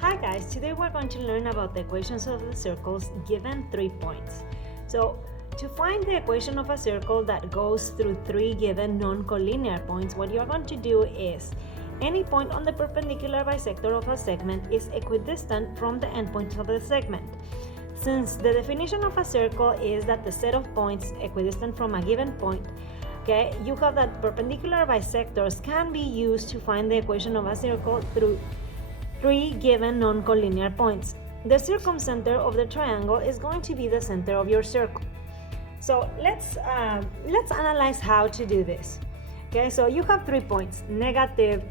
Hi guys, today we're going to learn about the equations of the circles given 3 points. So to find the equation of a circle that goes through 3 given non-collinear points, what you're going to do is any point on the perpendicular bisector of a segment is equidistant from the endpoints of the segment. Since the definition of a circle is that the set of points equidistant from a given point, okay, you have that perpendicular bisectors can be used to find the equation of a circle through 3 given non-collinear points. The circumcenter of the triangle is going to be the center of your circle. So let's analyze how to do this. Okay, so you have 3 points: negative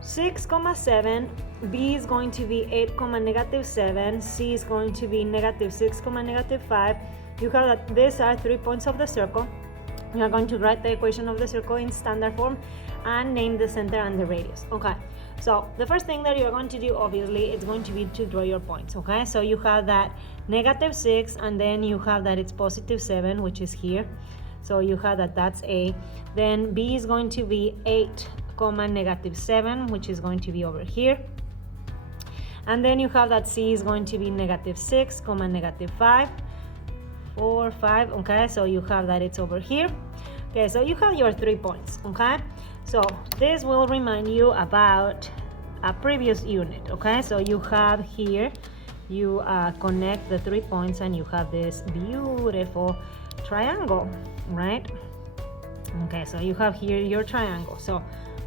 6,7, B is going to be 8,-7, C is going to be negative 6,-5. You have that these are 3 points of the circle. We are going to write the equation of the circle in standard form and name the center and the radius. Okay, so the first thing that you're going to do, obviously, it's going to be to draw your points. Okay, so you have that negative 6, and then you have that it's positive 7, which is here. So you have that that's A. Then B is going to be 8,-7, which is going to be over here. And then you have that C is going to be negative 6,-5. 4, 5. Okay, so you have that it's over here. Okay, so you have your 3 points. Okay, so this will remind you about a previous unit. Okay, so you have here, you connect the 3 points and you have this beautiful triangle, right? Okay, so you have here your triangle. So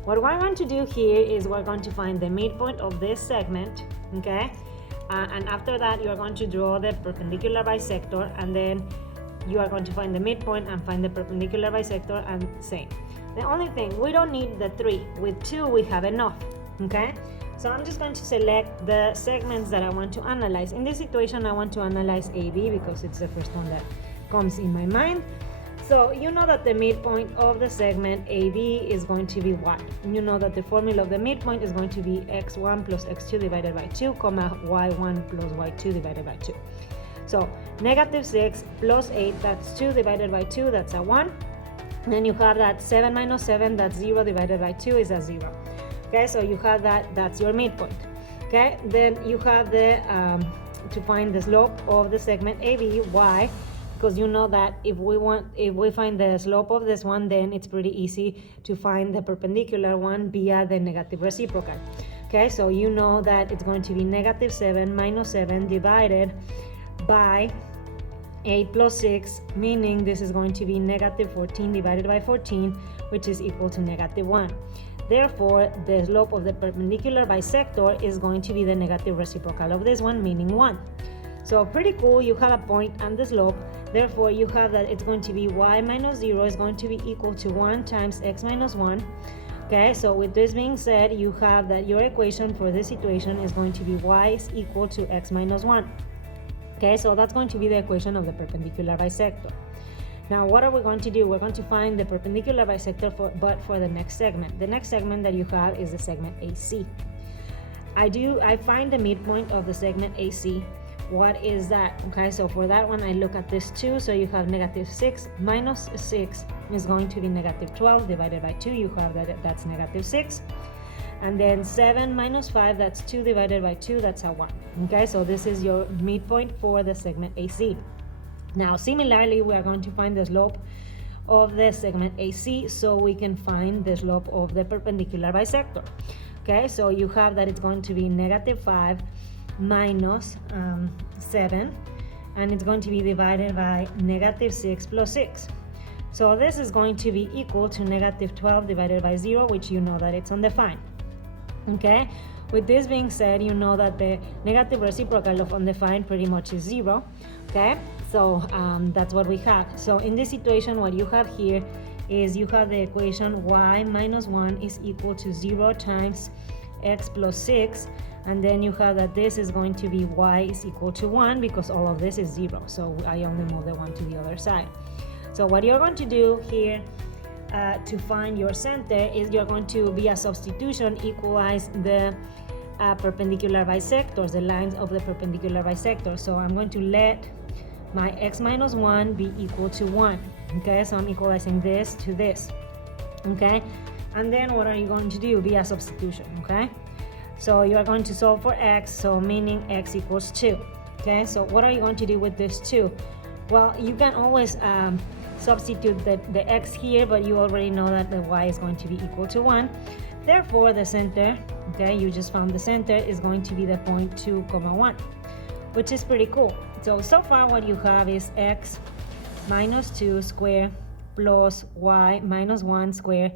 what we're going to do here is we're going to find the midpoint of this segment. Okay, and after that you are going to draw the perpendicular bisector, and then you are going to find the midpoint and find the perpendicular bisector, and same. The only thing, we don't need the 3. With 2 we have enough. Okay, so I'm just going to select the segments that I want to analyze. In this situation I want to analyze AB because it's the first one that comes in my mind. So you know that the midpoint of the segment AB is going to be what? You know that the formula of the midpoint is going to be x1 plus x2 divided by 2, y1 plus y2 divided by 2. So negative 6 plus 8, that's 2 divided by 2, that's a 1. And then you have that 7 minus 7, that's 0 divided by 2 is a 0. Okay, so you have that, that's your midpoint. Okay, then you have the, to find the slope of the segment AB, y. Because you know that if we find the slope of this one, then it's pretty easy to find the perpendicular one via the negative reciprocal. Okay, so you know that it's going to be negative 7 minus 7 divided by 8 plus 6, meaning this is going to be negative 14 divided by 14, which is equal to negative 1. Therefore, the slope of the perpendicular bisector is going to be the negative reciprocal of this one, meaning 1. So pretty cool, you have a point and the slope. Therefore, you have that it's going to be y minus 0 is going to be equal to 1 times x minus 1. Okay, so with this being said, you have that your equation for this situation is going to be y is equal to x minus 1. Okay, so that's going to be the equation of the perpendicular bisector. Now, what are we going to do? We're going to find the perpendicular bisector but for the next segment. The next segment that you have is the segment AC. I find the midpoint of the segment AC. What is that? Okay, so for that one I look at this 2, so you have negative 6 minus 6 is going to be negative 12 divided by 2, you have that's negative 6. And then 7 minus 5, that's 2 divided by 2, that's a 1. Okay, so this is your midpoint for the segment AC. Now similarly, we are going to find the slope of the segment AC, so we can find the slope of the perpendicular bisector. Okay, so you have that it's going to be negative 5 minus 7, and it's going to be divided by negative 6 plus 6. So this is going to be equal to negative 12 divided by 0, which you know that it's undefined. Okay, with this being said, you know that the negative reciprocal of undefined pretty much is 0. Okay, so that's what we have. So in this situation, what you have here is you have the equation y minus 1 is equal to 0 times x plus 6. And then you have that this is going to be y is equal to 1 because all of this is 0. So I only move the 1 to the other side. So what you're going to do here to find your center is you're going to, via substitution, equalize the perpendicular bisectors, the lines of the perpendicular bisector. So I'm going to let my x minus 1 be equal to 1. Okay, so I'm equalizing this to this. Okay, and then what are you going to do via substitution? Okay, So you are going to solve for x, so meaning x equals 2. Okay, so what are you going to do with this 2? Well, you can always substitute the x here, but you already know that the y is going to be equal to 1. Therefore, the center, okay, you just found the center, is going to be the point 2, 1, which is pretty cool. So far what you have is x minus 2 squared plus y minus 1 squared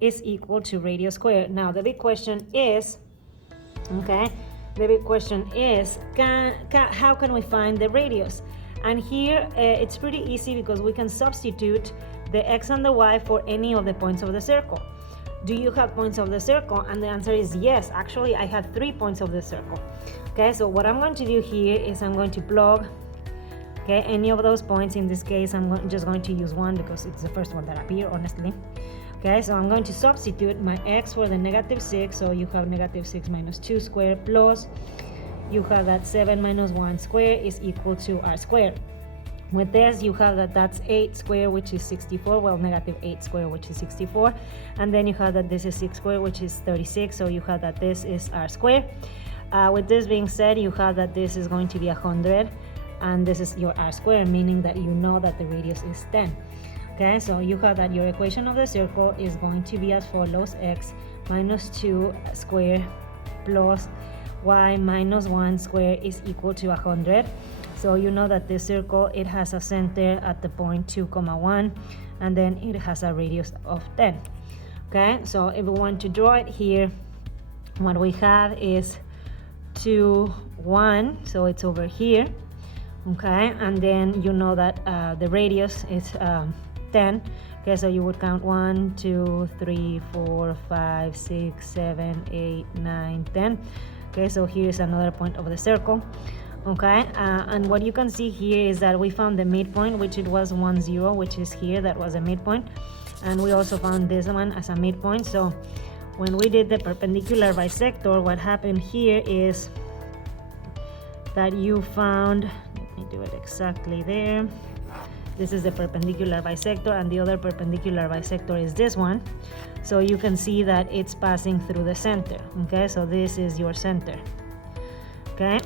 is equal to radius squared. Now, the big question is, okay, how can we find the radius? And here it's pretty easy because we can substitute the x and the y for any of the points of the circle. Do you have points of the circle? And the answer is yes. Actually, I have 3 points of the circle. Okay, so what I'm going to do here is I'm going to plug, okay, any of those points. In this case, I'm just going to use 1 because it's the first one that appeared, honestly. Okay, so I'm going to substitute my x for the -6, so you have -6 minus 2 squared plus, you have that 7 minus 1 squared is equal to r squared. With this, you have that that's 8 squared, which is 64, well, -8 squared, which is 64, and then you have that this is 6 squared, which is 36, so you have that this is r squared. With this being said, you have that this is going to be 100, and this is your r squared, meaning that you know that the radius is 10. Okay, so you have that your equation of the circle is going to be as follows: x minus 2 squared plus y minus 1 squared is equal to 100. So you know that this circle, it has a center at the point 2, 1, and then it has a radius of 10. Okay, so if we want to draw it here, what we have is 2, 1, so it's over here. Okay, and then you know that the radius is 10. Okay, so you would count 1, 2, 3, 4, 5, 6, 7, 8, 9, 10. Okay, so here's another point of the circle. Okay, and what you can see here is that we found the midpoint, which it was 1, 0, which is here, that was a midpoint, and we also found this one as a midpoint. So when we did the perpendicular bisector, what happened here is that you found, let me do it exactly there, this is the perpendicular bisector, and the other perpendicular bisector is this one. So you can see that it's passing through the center. Okay, so this is your center. Okay,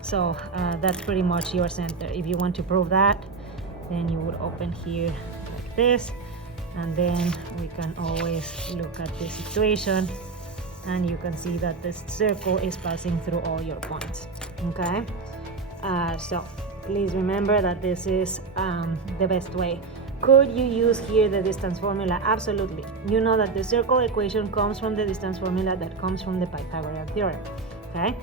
so that's pretty much your center. If you want to prove that, then you would open here like this, and then we can always look at this equation, and you can see that this circle is passing through all your points. Okay, so please remember that this is the best way. Could you use here the distance formula? Absolutely. You know that the circle equation comes from the distance formula that comes from the Pythagorean theorem. Okay,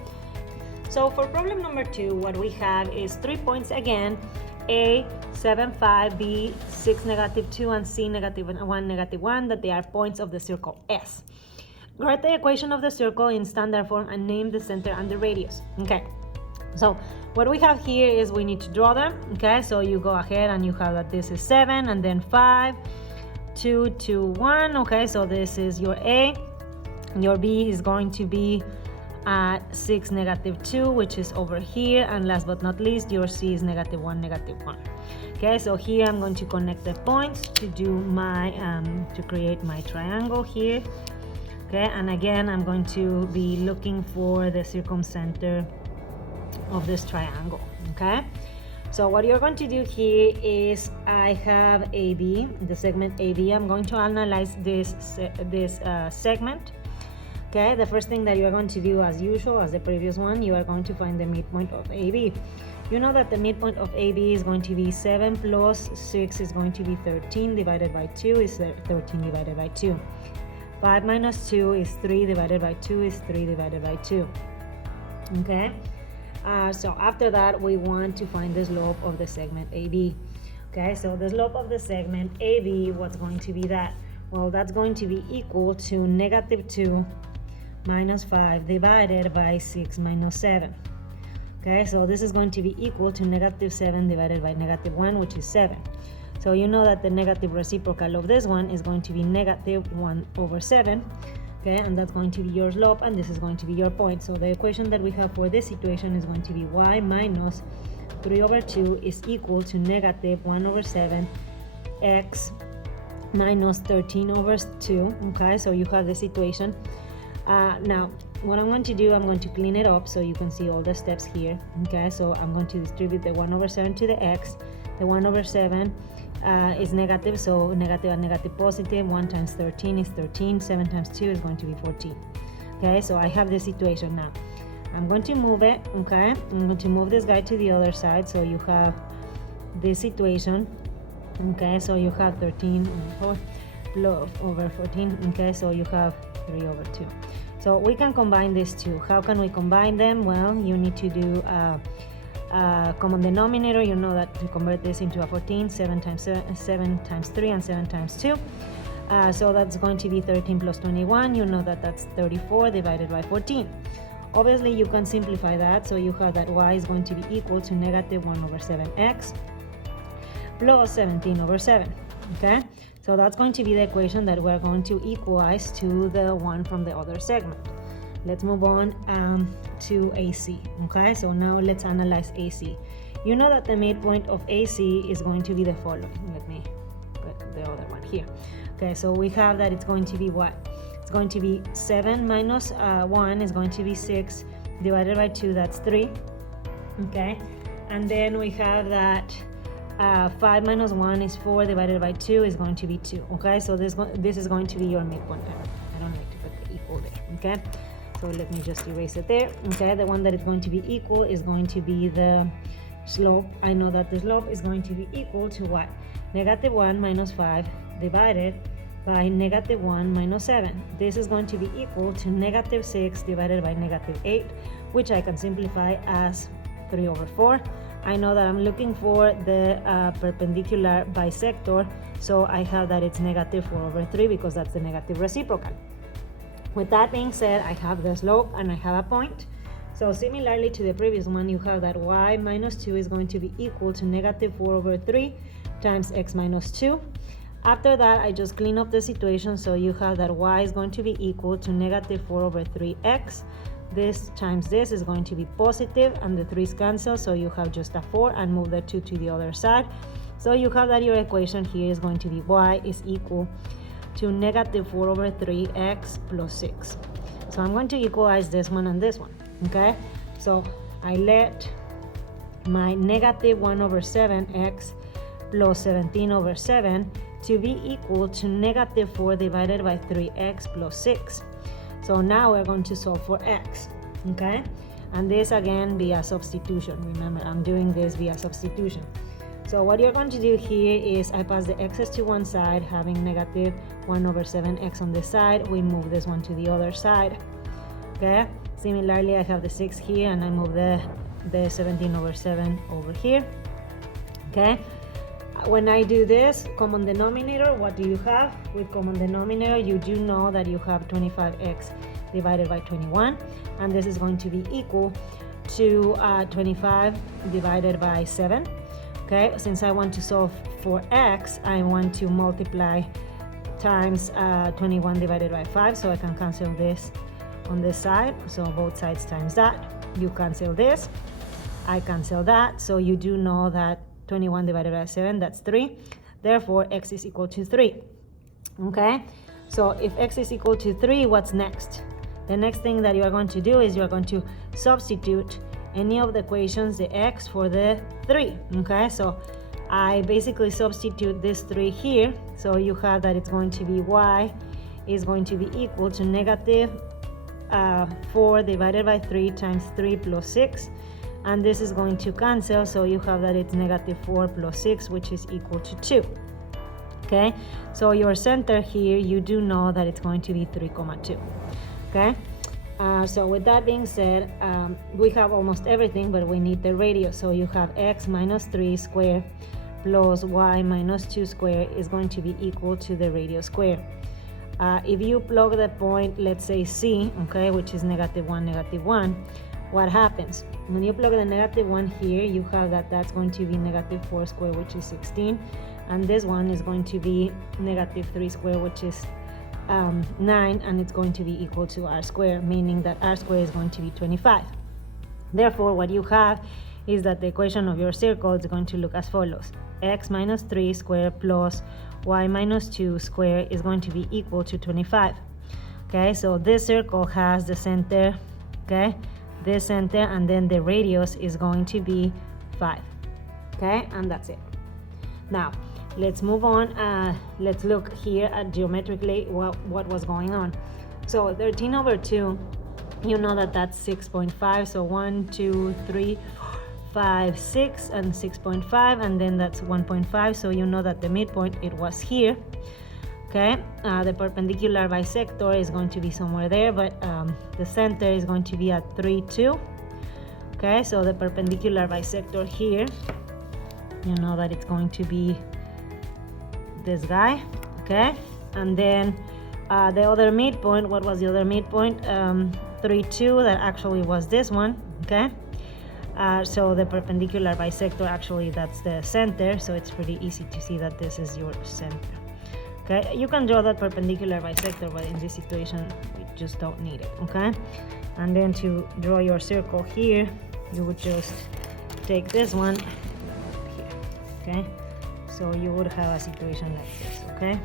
so for problem number 2, what we have is 3 points again: A, 7, 5, B, 6, -2, and C, -1, -1, that they are points of the circle S. Write the equation of the circle in standard form and name the center and the radius. Okay, so what we have here is we need to draw them. Okay, so you go ahead and you have that this is 7, and then 5, 2, 2, 1. Okay, so this is your A. Your B is going to be at 6, -2, which is over here, and last but not least, your C is -1, -1. Okay, so here I'm going to connect the points to do my to create my triangle here. Okay, and again I'm going to be looking for the circumcenter of this triangle. Okay, so what you're going to do here is I have AB, the segment AB. I'm going to analyze this segment. Okay, the first thing that you are going to do, as usual, as the previous one, you are going to find the midpoint of AB. You know that the midpoint of AB is going to be 7 plus 6 is going to be 13 divided by 2 is 13 divided by 2. 5 minus 2 is 3 divided by 2 is 3 divided by 2. Okay, so after that we want to find the slope of the segment AB. Okay, so the slope of the segment AB, what's going to be that? Well, that's going to be equal to -2 minus 5 divided by 6 minus 7. Okay, so this is going to be equal to -7 divided by -1, which is 7. So you know that the negative reciprocal of this one is going to be -1/7. Okay, and that's going to be your slope, and this is going to be your point. So the equation that we have for this situation is going to be y minus 3/2 is equal to -1/7 x minus 13/2. Okay, so you have the situation. Now, what I'm going to do, I'm going to clean it up so you can see all the steps here. Okay, so I'm going to distribute the 1/7 to the x. The 1/7 is negative, so negative and negative positive. 1 times 13 is 13. 7 times 2 is going to be 14. Okay, so I have this situation now. I'm going to move it. Okay, I'm going to move this guy to the other side, so you have this situation. Okay, so you have 13 over 14. Okay, so you have 3/2. So we can combine these two. How can we combine them? Well, you need to do common denominator. You know that to convert this into a 14, 7 times 3 and 7 times 2. So that's going to be 13 plus 21. You know that that's 34 divided by 14. Obviously, you can simplify that. So you have that y is going to be equal to negative 1/7x plus 17/7. Okay? So that's going to be the equation that we're going to equalize to the one from the other segment. Let's move on to AC. Okay, so now let's analyze AC. You know that the midpoint of AC is going to be the following. Let me put the other one here. Okay, so we have that it's going to be what? It's going to be 7 minus 1 is going to be 6 divided by 2, that's 3. Okay, and then we have that 5 minus 1 is 4 divided by 2 is going to be 2. Okay, so this is going to be your midpoint. I don't need to put the equal there. Okay, so let me just erase it there. Okay, the one that is going to be equal is going to be the slope. I know that the slope is going to be equal to what? Negative 1 minus 5 divided by negative 1 minus 7. This is going to be equal to negative 6 divided by negative 8, which I can simplify as 3/4. I know that I'm looking for the perpendicular bisector, so I have that it's negative 4/3 because that's the negative reciprocal. With that being said, I have the slope and I have a point. So similarly to the previous one, you have that y minus 2 is going to be equal to negative 4/3 times x minus 2. After that, I just clean up the situation, so you have that y is going to be equal to negative 4/3x. This times this is going to be positive, and the 3's cancel, so you have just a 4, and move the 2 to the other side. So you have that your equation here is going to be y is equal to negative 4/3x plus 6. So I'm going to equalize this one and this one. Okay, so I let my negative 1/7x plus 17/7 to be equal to negative 4 divided by 3x plus 6. So now we're going to solve for x. Okay, and this again via substitution. Remember, I'm doing this via substitution. So what you're going to do here is I pass the x's to one side, having negative 1/7x on this side. We move this one to the other side. Okay, similarly I have the 6 here, and I move the 17/7 over here. Okay, when I do this common denominator, what do you have? With common denominator, you do know that you have 25x divided by 21, and this is going to be equal to 25 divided by 7. Okay, since I want to solve for x, I want to multiply times 21 divided by 5, so I can cancel this on this side, so both sides times that. You cancel this, I cancel that, so you do know that 21 divided by 7, that's 3. Therefore, x is equal to 3. Okay, so if x is equal to 3, what's next? The next thing that you are going to do is you are going to substitute any of the equations, the x for the 3. Okay, so I basically substitute this 3 here, so you have that it's going to be y is going to be equal to negative 4 divided by 3 times 3 plus 6, and this is going to cancel, so you have that it's negative 4 plus 6, which is equal to 2. Okay, so your center here, you do know that it's going to be 3,2. Okay, so with that being said, we have almost everything, but we need the radius. So you have x minus 3 squared plus y minus 2 squared is going to be equal to the radius squared. If you plug the point, let's say C, okay, which is negative 1, negative 1, what happens? When you plug the negative 1 here, you have that that's going to be negative 4 squared, which is 16, and this one is going to be negative 3 squared, which is 9, and it's going to be equal to r squared, meaning that r squared is going to be 25. Therefore, what you have is that the equation of your circle is going to look as follows: x minus 3 squared plus y minus 2 squared is going to be equal to 25. Okay, so this circle has the center, okay, this center, and then the radius is going to be 5. Okay, and that's it. Now let's move on. Let's look here at geometrically what was going on. So 13 over 2, you know that that's 6.5. So 1, 2, 3, 5, 6, and 6.5, and then that's 1.5. So you know that the midpoint, it was here. Okay, the perpendicular bisector is going to be somewhere there, but the center is going to be at 3, 2. Okay, so the perpendicular bisector here, you know that it's going to be this guy. Okay, and then the other midpoint, what was the other midpoint? 3, 2, that actually was this one. Okay, so the perpendicular bisector, actually that's the center, so it's pretty easy to see that this is your center. Okay, you can draw that perpendicular bisector, but in this situation we just don't need it. Okay, and then to draw your circle here, you would just take this one here. Okay, so you would have a situation like this. Okay,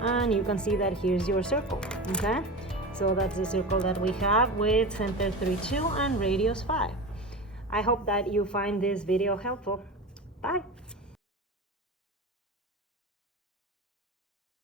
and you can see that here's your circle. Okay, so that's the circle that we have with center 3, 2 and radius 5. I hope that you find this video helpful. Bye.